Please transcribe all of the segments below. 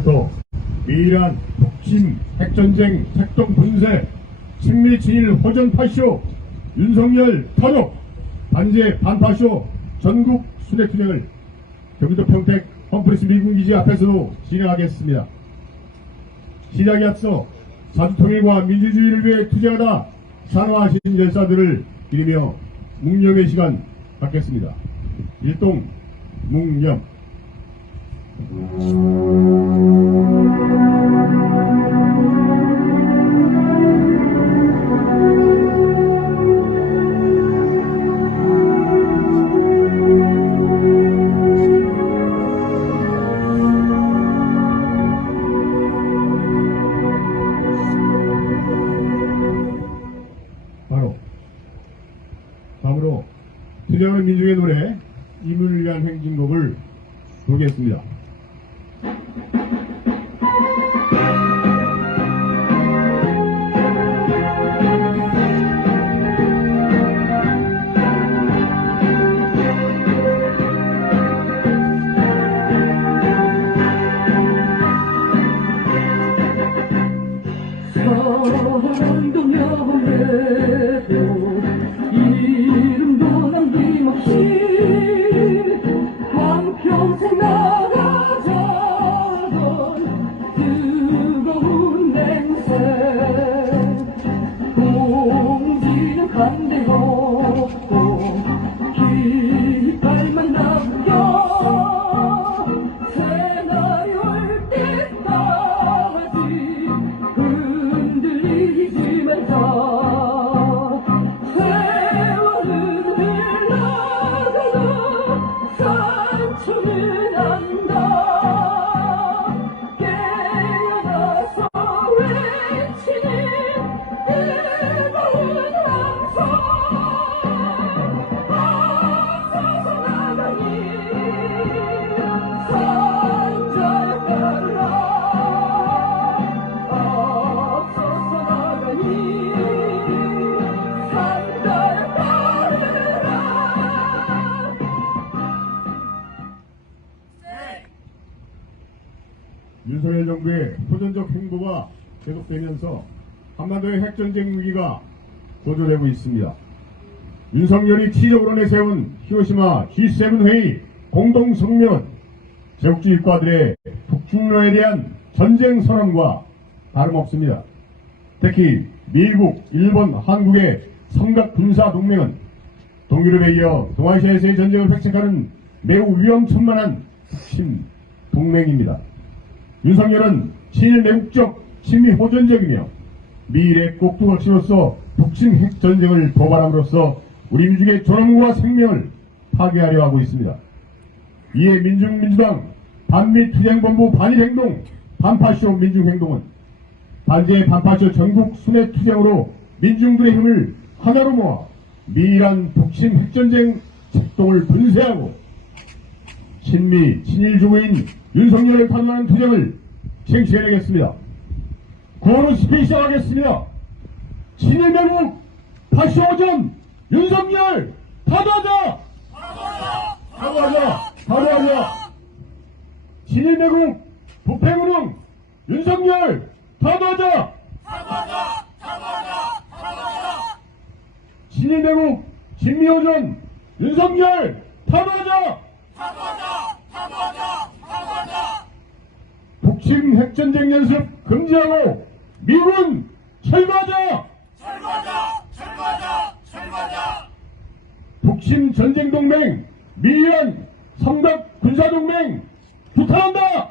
지금부터 미란 북침 핵전쟁 책동 분쇄 친미 친일 호전 파쇼 윤석열 탄핵 반제 반파쇼 전국 순회투쟁을 경기도 평택 험프리스 미군기지 앞에서도 진행하겠습니다. 시작에 앞서 자주통일과 민주주의를 위해 투쟁하다 산화하신 열사들을 기리며 묵념의 시간 갖겠습니다. 일동 묵념. 다음으로 투쟁하는 민중의 노래 이문을 위한 행진곡을 부르겠습니다. 사랑도 명예도 이름도 남김없이 한평생 나가자던 뜨거운 냄새 공지는 반대없고 깃발만 남겨 새날이 올 때까지 흔들리지 말자. 세월은 흘러가도 상처는 안다. 깨어나서 외치는 뜨거운 함성 앞서서 나가니 산자에 따라 앞서서 나가니 산자에 따르라. 윤석열 정부의 호전적 행보가 계속되면서 한반도의 핵전쟁 위기가 고조되고 있습니다. 윤석열이 기적으로 내세운 히로시마 G7 회의 공동성명은 제국주의 국가들의 북중로에 대한 전쟁 선언과 다름없습니다. 특히 미국, 일본, 한국의 삼각 군사 동맹은 동유럽에 이어 동아시아에서의 전쟁을 획책하는 매우 위험천만한 핵심 동맹입니다. 윤석열은 친일 매국적 친미 호전적이며 미일의 꼭두각시로서 북침 핵전쟁을 도발함으로써 우리 민족의 존엄과 생명을 파괴하려 하고 있습니다. 이에 민중민주당 반미투쟁본부 반일행동 반파쇼 민중행동은 반제 반파쇼 전국 순회투쟁으로 민중들의 힘을 하나로 모아 미일한 북침 핵전쟁 책동을 분쇄하고 친미 친일주의인 윤석열을 탄압하는 투쟁을 쟁취해내겠습니다. 구호는 시작하겠습니다. 친일 매국 파쇼전 윤석열 탄압하자! 탄압하자! 친일 매국 부패운동 윤석열 탄압하자! 친일 매국 진미호전 윤석열 탄압하자! 북침 핵전쟁 연습 금지하고 미군 철거하자! 북침 전쟁동맹 미이란 삼각 군사동맹 규탄한다!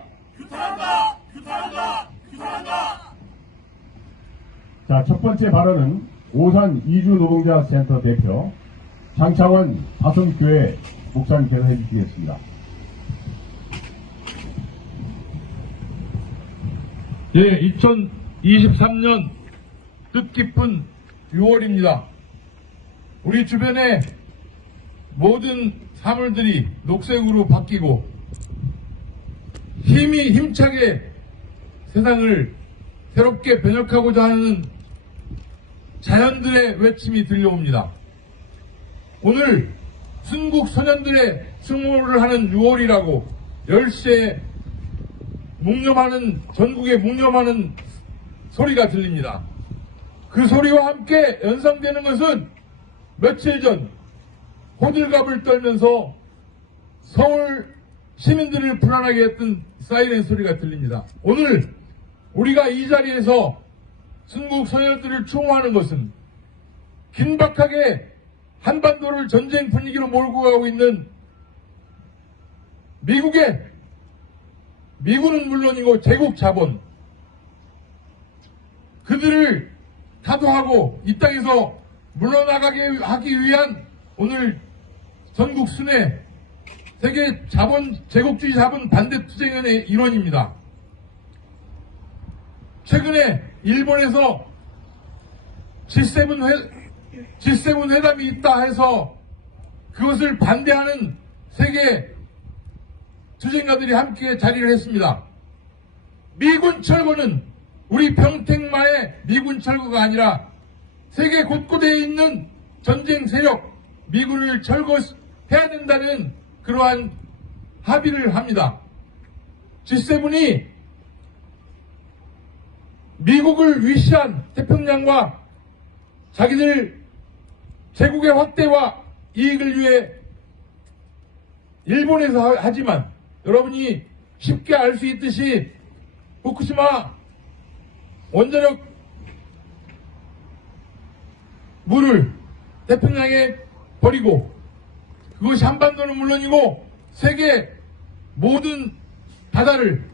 자, 첫 번째 발언은 오산 이주노동자센터 대표 장창원 다성교회 목사님께서 해주시겠습니다. 예, 2023년 뜻깊은 6월입니다. 우리 주변의 모든 사물들이 녹색으로 바뀌고 힘차게 세상을 새롭게 변혁하고자 하는 자연들의 외침이 들려옵니다. 오늘 순국 소년들의 승모를 하는 6월이라고 10시에 전국에 묵념하는 소리가 들립니다. 그 소리와 함께 연상되는 것은 며칠 전 호들갑을 떨면서 서울 시민들을 불안하게 했던 사이렌 소리가 들립니다. 오늘 우리가 이 자리에서 순국 소녀들을 추모하는 것은 긴박하게 한반도를 전쟁 분위기로 몰고 가고 있는 미군은 물론이고 제국 자본, 그들을 타도하고 이 땅에서 물러나가게 하기 위한 오늘 전국 순회 세계 제국주의 자본 반대 투쟁의 일원입니다. 최근에 일본에서 G7 회담이 있다 해서 그것을 반대하는 세계 투쟁가들이 함께 자리를 했습니다. 미군 철거는 우리 평택마의 미군 철거가 아니라 세계 곳곳에 있는 전쟁 세력 미군을 철거해야 된다는 그러한 합의를 합니다. G7이 미국을 위시한 태평양과 자기들 제국의 확대와 이익을 위해 일본에서 하지만 여러분이 쉽게 알 수 있듯이 후쿠시마 원자력 물을 태평양에 버리고 그것이 한반도는 물론이고 세계 모든 바다를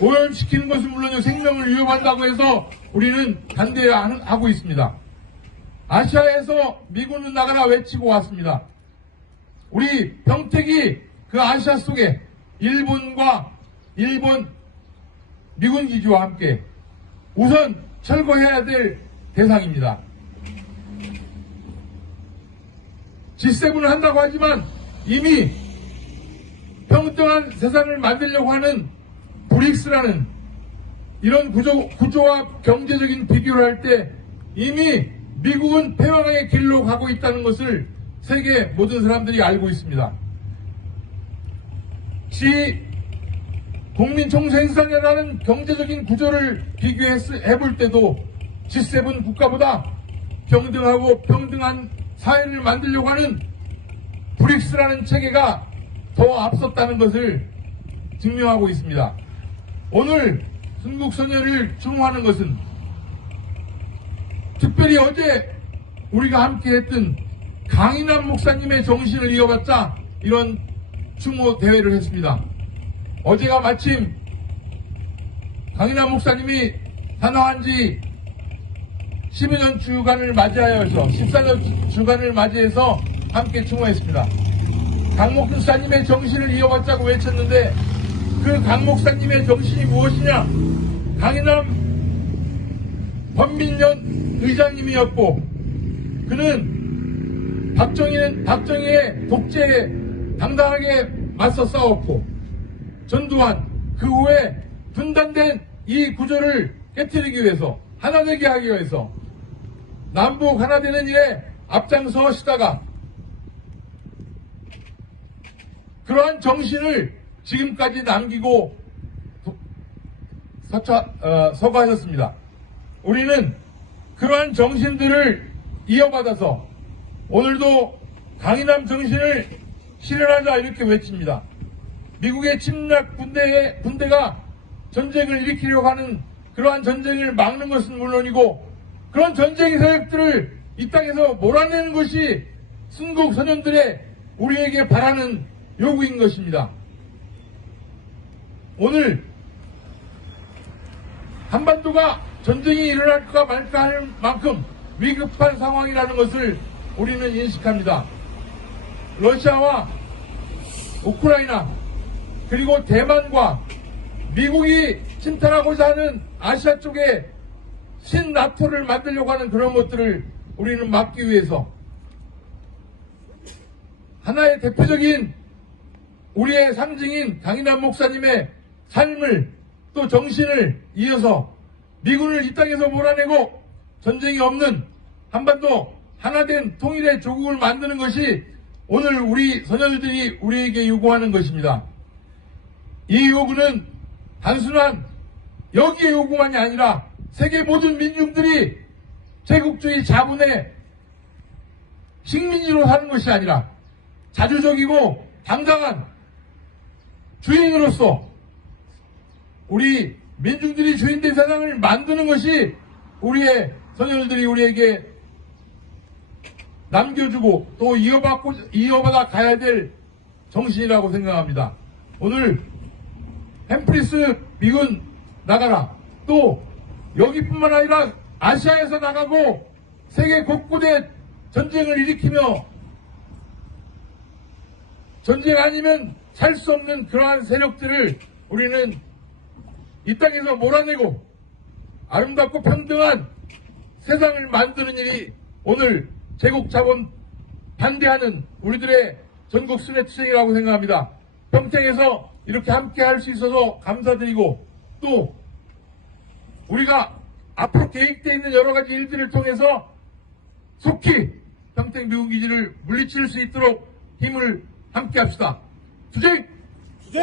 오염시키는 것은 물론이고 생명을 위협한다고 해서 우리는 반대하고 있습니다. 아시아에서 미군은 나가라 외치고 왔습니다. 우리 평택이 그 아시아 속에 일본 미군 기지와 함께 우선 철거해야 될 대상입니다. G7을 한다고 하지만 이미 평등한 세상을 만들려고 하는 브릭스라는 이런 구조와 경제적인 비교를 할 때 이미 미국은 패망의 길로 가고 있다는 것을 세계 모든 사람들이 알고 있습니다. 국민총생산이라는 경제적인 구조를 비교해볼 때도 G7 국가보다 평등하고 평등한 사회를 만들려고 하는 브릭스라는 체계가 더 앞섰다는 것을 증명하고 있습니다. 오늘 순국소녀를 추모하는 것은 특별히 어제 우리가 함께 했던 강인한 목사님의 정신을 이어받자 이런 추모 대회를 했습니다. 어제가 마침 강인한 목사님이 탄화한 지 12년 주간을 맞이하여서 14년 주간을 맞이해서 함께 추모했습니다. 강 목사님의 정신을 이어받자고 외쳤는데 그 강 목사님의 정신이 무엇이냐? 강인남 권민련 의장님이었고 그는 박정희의 독재에 당당하게 맞서 싸웠고 전두환 그 후에 분단된 이 구조를 깨뜨리기 위해서 하나되게 하기 위해서 남북 하나되는 일에 앞장서시다가 그러한 정신을 지금까지 남기고 서거하셨습니다. 우리는 그러한 정신들을 이어받아서 오늘도 강인함 정신을 실현하자 이렇게 외칩니다. 미국의 침략 군대가 전쟁을 일으키려고 하는 그러한 전쟁을 막는 것은 물론이고 그런 전쟁 세력들을 이 땅에서 몰아내는 것이 순국 소년들의 우리에게 바라는 요구인 것입니다. 오늘 한반도가 전쟁이 일어날까 말까 할 만큼 위급한 상황이라는 것을 우리는 인식합니다. 러시아와 우크라이나 그리고 대만과 미국이 침탈하고자 하는 아시아 쪽에 신나토를 만들려고 하는 그런 것들을 우리는 막기 위해서 하나의 대표적인 우리의 상징인 강인한 목사님의 삶을 또 정신을 이어서 미군을 이 땅에서 몰아내고 전쟁이 없는 한반도 하나된 통일의 조국을 만드는 것이 오늘 우리 소녀들이 우리에게 요구하는 것입니다. 이 요구는 단순한 여기의 요구만이 아니라 세계 모든 민중들이 제국주의 자본의 식민지로 사는 것이 아니라 자주적이고 당당한 주인으로서 우리 민중들이 주인된 세상을 만드는 것이 우리의 선열들이 우리에게 남겨주고 또 이어받아 가야 될 정신이라고 생각합니다. 오늘 햄프리스 미군 나가라, 또 여기뿐만 아니라 아시아에서 나가고 세계 곳곳에 전쟁을 일으키며 전쟁 아니면 살 수 없는 그러한 세력들을 우리는 이 땅에서 몰아내고 아름답고 평등한 세상을 만드는 일이 오늘 제국 자본 반대하는 우리들의 전국 순회투쟁이라고 생각합니다. 평택에서 이렇게 함께 할 수 있어서 감사드리고, 또 우리가 앞으로 계획되어 있는 여러 가지 일들을 통해서 속히 평택 미군기지를 물리칠 수 있도록 힘을 함께 합시다. 투쟁! 투쟁!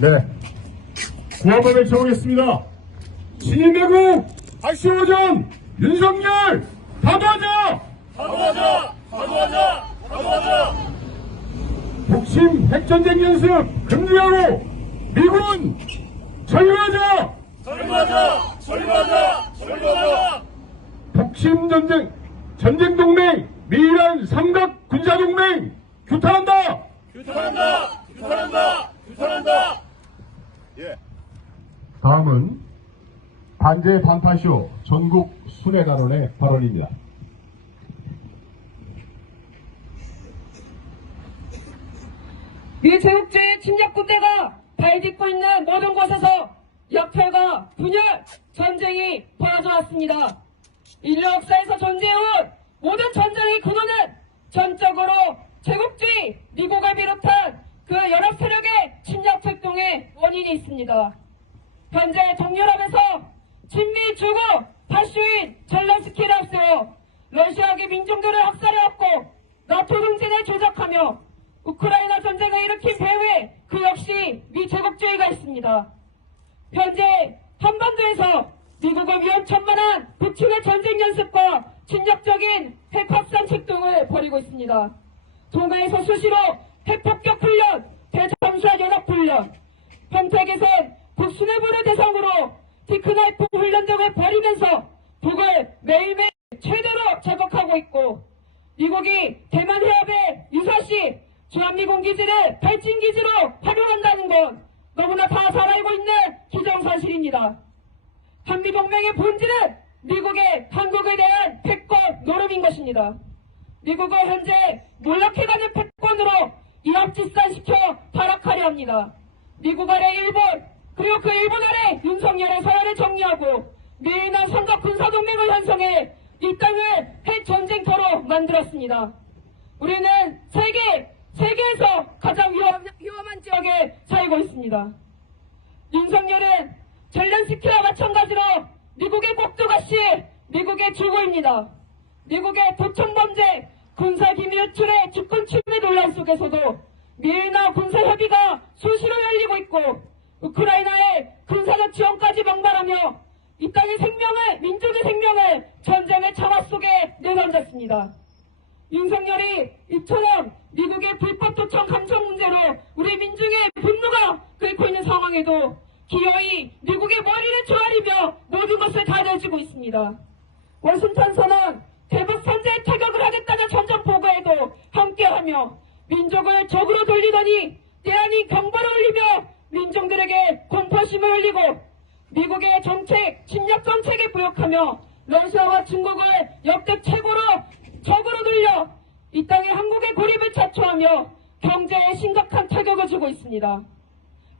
네. 구호만 외쳐보겠습니다. 신인대국 아시오전 윤석열 사과하자! 사과하자! 사과하자! 사과하자! 독심 핵전쟁 연습 금지하고 미군 철거하자! 철거하자! 철거하자! 철거하자! 독심 전쟁 동맹 미란 삼각 군사 동맹 규탄한다! 규탄한다! 규탄한다! 규탄한다! 예. 다음은 반제 반파쇼 전국 순회단원의 발언입니다. 미제국주의 침략 군대가 발딛고 있는 모든 곳에서 역혈과 분열, 전쟁이 벌어져 왔습니다. 인류 역사에서 존재해온 모든 전쟁의 근원은 전적으로 제국주의, 미국을 비롯한 그 연합 세력의 침략 활동의 원인이 있습니다. 현재 동유럽에서 친미 주고 파쇼인 젤렌스키를 앞세워 러시아계 민중들을 학살해왔고 나토 동진을 조작하며 우크라이나 전쟁을 일으킨 배후에 그 역시 미제국주의가 있습니다. 현재 한반도에서 미국을 위험천만한 북측의 전쟁 연습과 침략적인 핵 확산 책동을 벌이고 있습니다. 동해에서 수시로 핵폭격 훈련, 대잠수함 연합훈련, 평택에선 북수뇌부를 대상으로 티크나이프 훈련 등을 벌이면서 북을 매일매일 최대로 자극하고 있고, 미국이 대만 해협에 유사시 주한미군기지를 발진기지로 활용한다는 건 너무나 다 잘 알고 있는 기정사실입니다. 한미동맹의 본질은 미국의 한국에 대한 패권 노름인 것입니다. 미국은 현재 몰락해가는 패권으로 이합집산시켜 타락하려 합니다. 미국 아래 일본, 그리고 그 일본 아래 윤석열의 서열을 정리하고 미일남 삼각 군사동맹을 형성해 이 땅을 핵전쟁터로 만들었습니다. 우리는 세계에서 가장 위험한 지역에 살고 있습니다. 윤석열은 젤렌스키와 마찬가지로 미국의 꼭두가시, 미국의 주고입니다. 미국의 도청범죄, 군사기밀 유출의 주권 침해 논란 속에서도 미일남 군사협의가 수시로 열리고 있고 우크라이나의 군사적 지원까지 명발하며 이 땅의 생명을, 민족의 생명을 전쟁의 창화 속에 내던졌습니다. 윤석열이 이처럼 미국의 불법 도청 감청 문제로 우리 민중의 분노가 끓고 있는 상황에도 기어이 미국의 머리를 조아리며 모든 것을 다 내주고 있습니다. 워싱턴 선언, 대북 선제에 타격을 하겠다는 전전 보고에도 함께하며 민족을 적으로 돌리더니 대한이 경보를 울리며 민중들에게 공포심을 울리고 미국의 정책, 침략 정책에 부역하며 러시아와 중국을 역대 최고로 적으로 돌려 이 땅에 한국의 고립을 자초하며 경제에 심각한 타격을 주고 있습니다.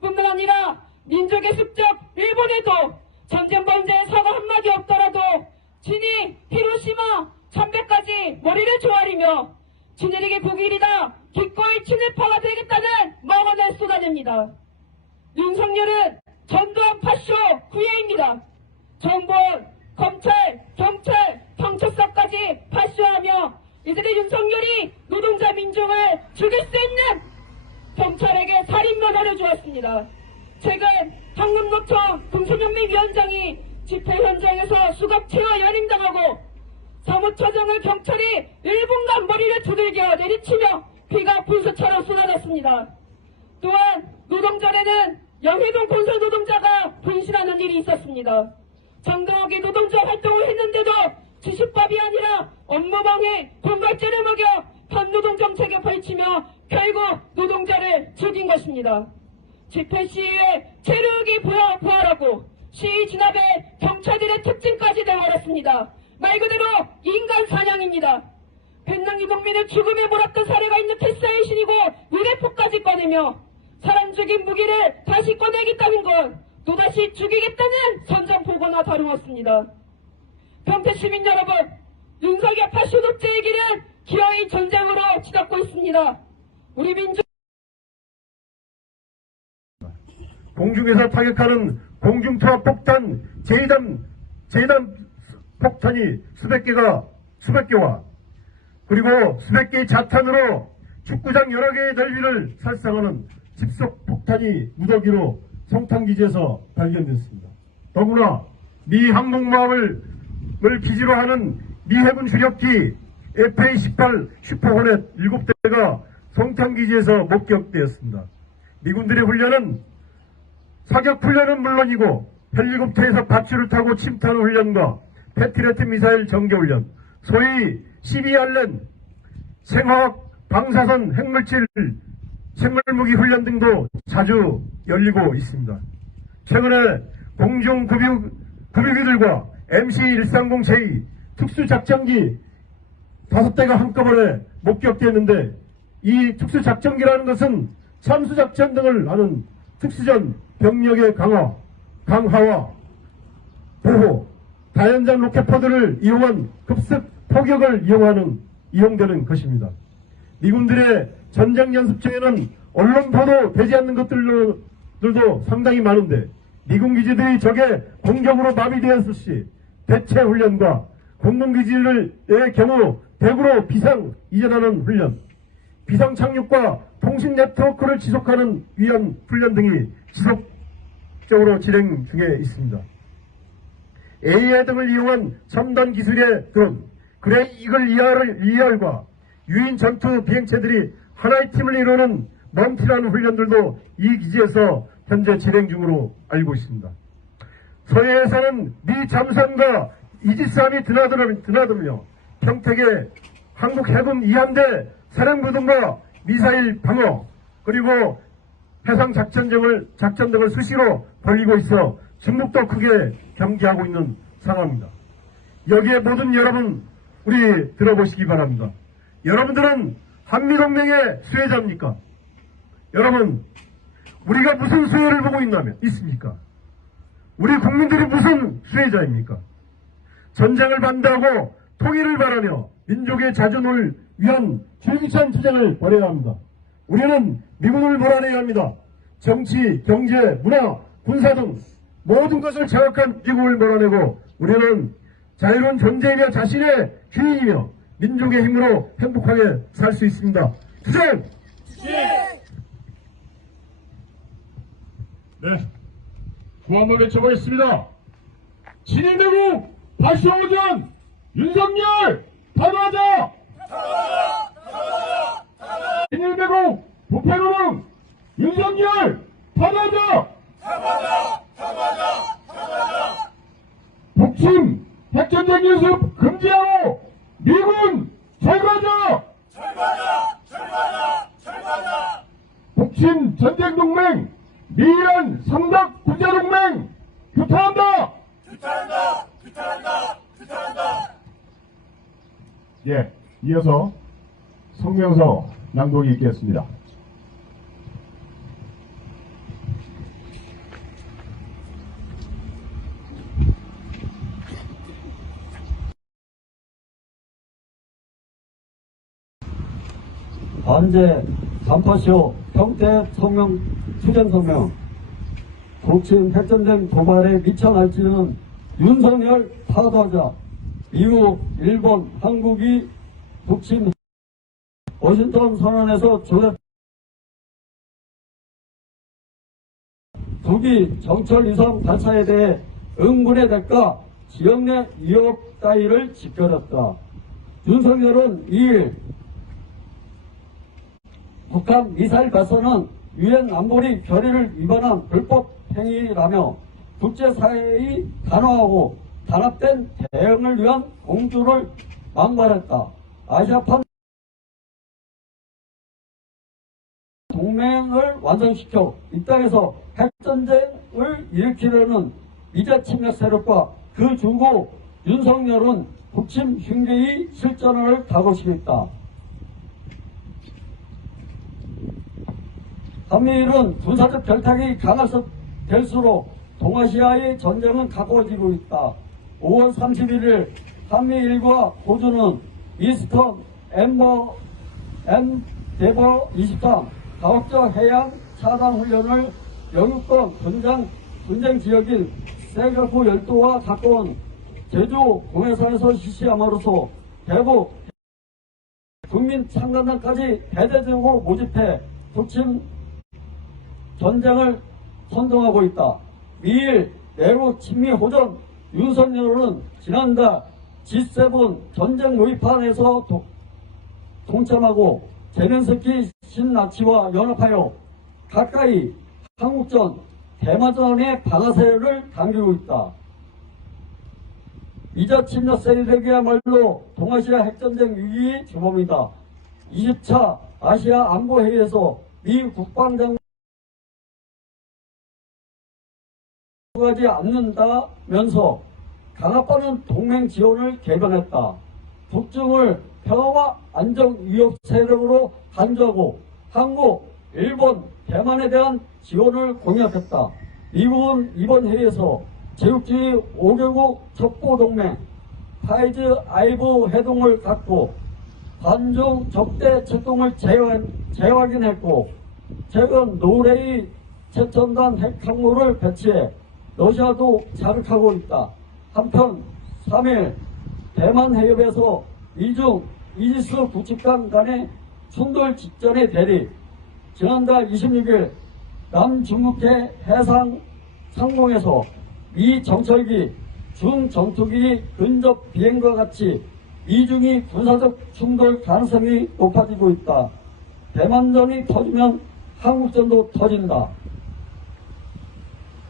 뿐만 아니라 민족의 습적 일본에도 전쟁 범죄에 사과 한마디 없더라도 진이 히로시마 참배까지 머리를 조아리며 진일에게 독일이다 기꺼이 친일파가 되겠다는 망언을 쏟아냅니다. 윤석열은 전두환 파쇼 후예입니다. 정부, 검찰, 경찰, 경찰서까지 파쇼하며 이들의 윤석열이 노동자 민중을 죽일 수 있는 경찰에게 살인마다를 주었습니다. 최근 강릉노총 공천연맹위원장이 집회 현장에서 수갑채와 연임당하고 사무처장을 경찰이 1분간 머리를 두들겨 내리치며 피가 분수처럼 쏟아졌습니다. 또한 노동절에는 영희동 건설 노동자가 분신하는 일이 있었습니다. 정당하게 노동자 활동을 했는데도 지식밥이 아니라 업무방해, 공갈죄를 먹여 반노동 정책을 펼치며 결국 노동자를 죽인 것입니다. 집회 시위에 체류육이 부활하고 시위 진압에 경찰들의 특징까지 되어버렸습니다. 말 그대로 인간 사냥입니다. 백남기 국민을 죽음에 몰았던 사례가 있는 테스라의 신이고 유레포까지 꺼내며 사람 죽인 무기를 다시 꺼내겠다는 건 또다시 죽이겠다는 선전포고나 다름없습니다. 평택 시민 여러분, 윤석열 파쇼독재의 길은 기어이 전쟁으로 치닫고 있습니다. 우리 민족 공중에서 타격하는 공중투하 폭탄, 제이담 폭탄이 수백 개와 그리고 수백 개의 자탄으로 축구장 여러 개의 넓이를 살상하는 집속 폭탄이 무더기로 성탄기지에서 발견됐습니다. 더구나 미 항공모함을 기지로 하는 미 해군 주력기 FA-18 슈퍼호넷 7대가 성탄기지에서 목격되었습니다. 미군들의 훈련은 사격 훈련은 물론이고 헬리콥터에서 밧줄을 타고 침투하는 훈련과 패트리어트 미사일 전개훈련, 소위 12알렌 생화학 방사선 핵물질 생물무기 훈련 등도 자주 열리고 있습니다. 최근에 공중 급유기들과 MC-130J 특수작전기 5대가 한꺼번에 목격됐는데 이 특수작전기라는 것은 참수작전 등을 하는 특수전 병력의 강화와 보호, 다연장 로켓포드를 이용한 급습 포격을 이용되는 것입니다. 미군들의 전쟁 연습 중에는 언론 보도되지 않는 것들도 상당히 많은데 미군 기지들이 적의 공격으로 마비되었을 시 대체 훈련과 공군기지의 경우 대구로 비상 이전하는 훈련, 비상 착륙과 통신 네트워크를 지속하는 위한 훈련 등이 지속적으로 진행 중에 있습니다. AI 등을 이용한 첨단 기술의 드론, 그레이 이글 ER과 유인 전투 비행체들이 하나의 팀을 이루는 먼티라는 훈련들도 이 기지에서 현재 진행 중으로 알고 있습니다. 서해에서는 미 잠수함과 이지스함이 드나들며 평택의 한국 해군 2함대 사령부등과 미사일 방어 그리고 해상 작전 등을 수시로 벌이고 있어 중국도 크게 경계하고 있는 상황입니다. 여기에 모든 여러분 우리 들어보시기 바랍니다. 여러분들은 한미동맹의 수혜자입니까? 여러분 우리가 무슨 수혜를 보고 있습니까? 우리 국민들이 무슨 수혜자입니까? 전쟁을 반대하고 통일을 바라며 민족의 자존을 위한 줄기찬 투쟁을 벌여야 합니다. 우리는 미군을 몰아내야 합니다. 정치, 경제, 문화, 군사 등 모든 것을 장악한 미국을 몰아내고 우리는 자유로운 존재이며 자신의 주인이며 민족의 힘으로 행복하게 살 수 있습니다. 투쟁! 네, 구 한번 외쳐보겠습니다. 진인대국 파쇼오전 윤석열 탄화하자! 진인대국 부패노능 윤석열 탄화하자! 북침 핵전쟁 연습 금지하고 미군 철거하자! 북침 전쟁동맹 미이란 삼각 군사동맹 규탄한다! 예, 이어서 성명서 낭독이 있겠습니다. 반제 간파쇼 평택 투쟁 성명. 북침 핵전쟁 도발에 미쳐 날뛰는 윤석열 타도하자. 이후 일본, 한국이 북침 워싱턴 선언에서 조세 북이 정철 위성 발사에 대해 응분의 대가 지역 내 위협 따위를 지켜냈다. 윤석열은 2일 북한 미사일 발사는 유엔 안보리 결의를 위반한 불법 행위라며 국제사회의 단호하고 단합된 대응을 위한 공조를 망발했다. 아시아판 동맹을 완성시켜 이 땅에서 핵전쟁을 일으키려는 미제 침략 세력과 그 주고 윤석열은 북침 흉계의 실전을 다고시겠다. 한미일은 군사적 결탁이 강화될수록 동아시아의 전쟁은 가까워지고 있다. 5월 31일 한미일과 호주는 이스턴 엔데버 23 다국적 해양 차단 훈련을 영유권 분쟁 지역인 세계프 열도와 가까운 제주 공해상에서 실시함으로써 대북 국민 창간단까지 대대적으로 모집해 북침 전쟁을 선동하고 있다. 미일 내부 친미 호전 윤석열은 지난달 G7 전쟁 모의판에서 동참하고 제렌스키 신나치와 연합하여 가까이 한국전, 대마전의 방아쇠를 당기고 있다. 이자 침략 세력이야말로 동아시아 핵전쟁 위기의 주범이다. 20차 아시아 안보회의에서 미 국방장관 하지 않는다면서 강압하는 동맹 지원을 개변했다. 북중을 평화와 안정 위협 세력으로 간주하고 한국, 일본, 대만에 대한 지원을 공약했다. 미국은 이번 회의에서 제국주의 5개국 첩보동맹 파이즈 아이브 회동을 갖고 반중 적대策동을 재확인했고 최근 노르웨이 최첨단 핵항모를 배치해 러시아도 자극하고 있다. 한편 3일 대만 해협에서 미중 이지스 구축艦간의 충돌 직전의 대립, 지난달 26일 남중국해 해상 상공에서 미 정찰기, 중전투기 근접 비행과 같이 미중이 군사적 충돌 가능성이 높아지고 있다. 대만전이 터지면 한국전도 터진다.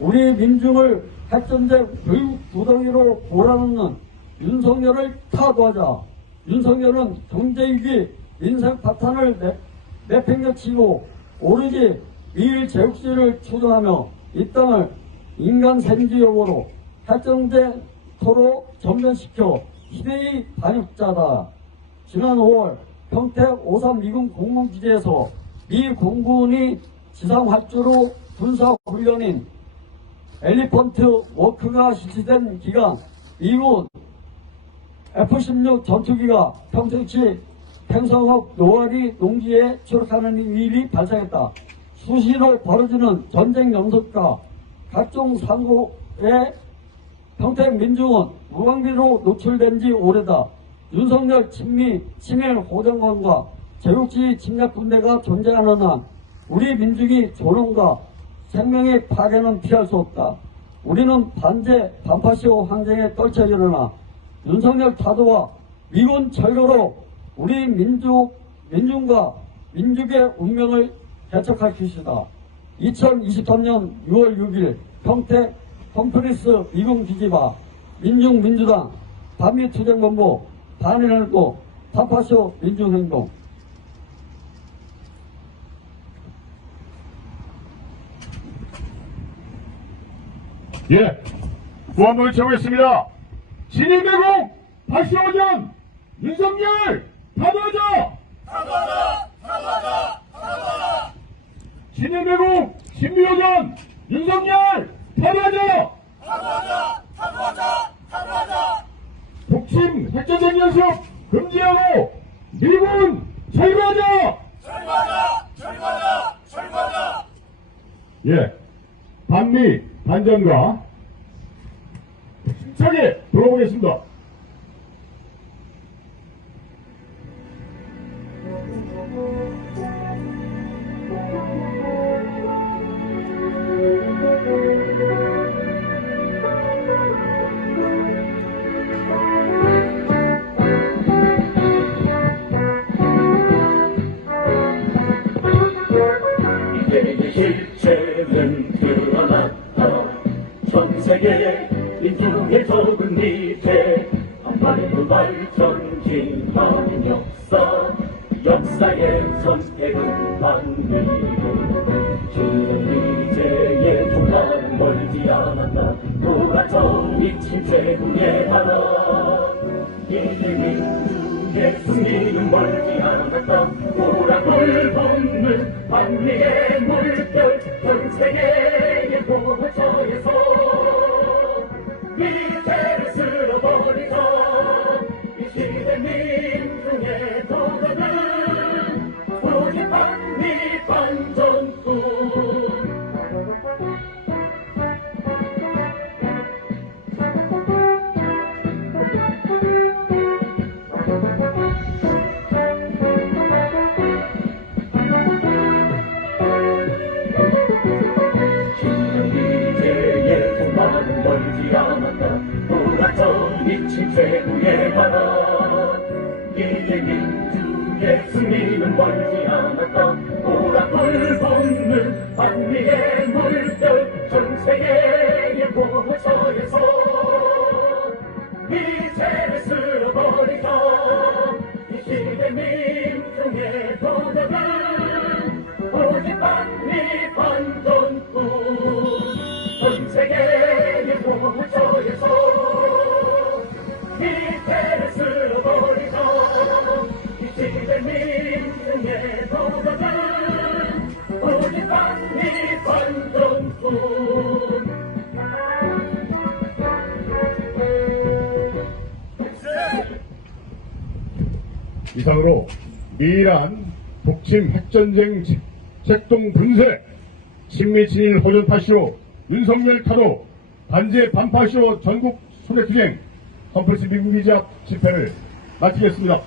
우리 민중을 핵전쟁 불구덩이로 몰아넣는 윤석열을 타도하자. 윤석열은 경제위기, 인생 파탄을 내팽개치고 오로지 미일 제국주의를 추종하며 이 땅을 인간 생지 여부로 핵전쟁터로 전변시켜 희대의 반역자다. 지난 5월 평택 53 미군 공군기지에서 미 공군이 지상활주로 군사훈련인 엘리펀트 워크가 실시된 기간 미군 F-16 전투기가 평택시 팽성읍 노아리 농지에 추락하는 일이 발생했다. 수시로 벌어지는 전쟁 연속과 각종 사고에 평택 민중은 무방비로 노출된 지 오래다. 윤석열 친일 호정권과 제국주의 침략 군대가 존재하는 한 우리 민중이 존엄과 생명의 파괴는 피할 수 없다. 우리는 반파시오 항쟁에 떨쳐 일어나 윤석열 타도와 미군 철거로 우리 민중과 민족의 운명을 개척할 것이다. 2023년 6월 6일 평택 컴프리스 미군 기지와 민중민주당 반미투쟁본부 반일일고 반파시오 민중행동. 예, 무한도를 채우겠습니다. 진일매공 박시호전 윤석열 타도하자! 타도하자! 진일매공 신비호전 윤석열 타도하자! 타도하자! 북침 핵전쟁 연습 금지하고 미군 철거하자! 철거하자! 예, 반미 반전과 힘차게 돌아보겠습니다. 이제의 실체는 드러났다. 전 세계 민중의 적은 밑에 한반도 발전진하는 역사의 선택은 반미. 주제의 종말은 멀지 않았다. 돌아져 미친 제국의 하나. 이제 민중의 승리는 멀지 않았다. 보라돌 돋는 반미의 물결 전 세계의 보호처에서 미래를 쓸어버리자. 이 시대 민중의 도전은 오직 반미 반전뿐. 이제의 종말은 멀지 않았다. 돌아져 미친 제국의 하나. 이제 민중의 승리는 멀지 않았다. 보라돌 돋는 반미의 물결 전 세계의 보호처에서 미래를 쓸어버리자. 이 시대 민중의 도전은 오직 반미 반전뿐. 전 세계의 보호처에서 미래를 쓸어버리자. 이 시대 민중의 도전은 오직 반미 반전뿐. 이상으로 미란 북침 핵전쟁 책동 분쇄 친미 친일 호전파쇼 윤석열 타도 단재 반파쇼 전국 소개투쟁 컴플스 미국이자 집회를 마치겠습니다.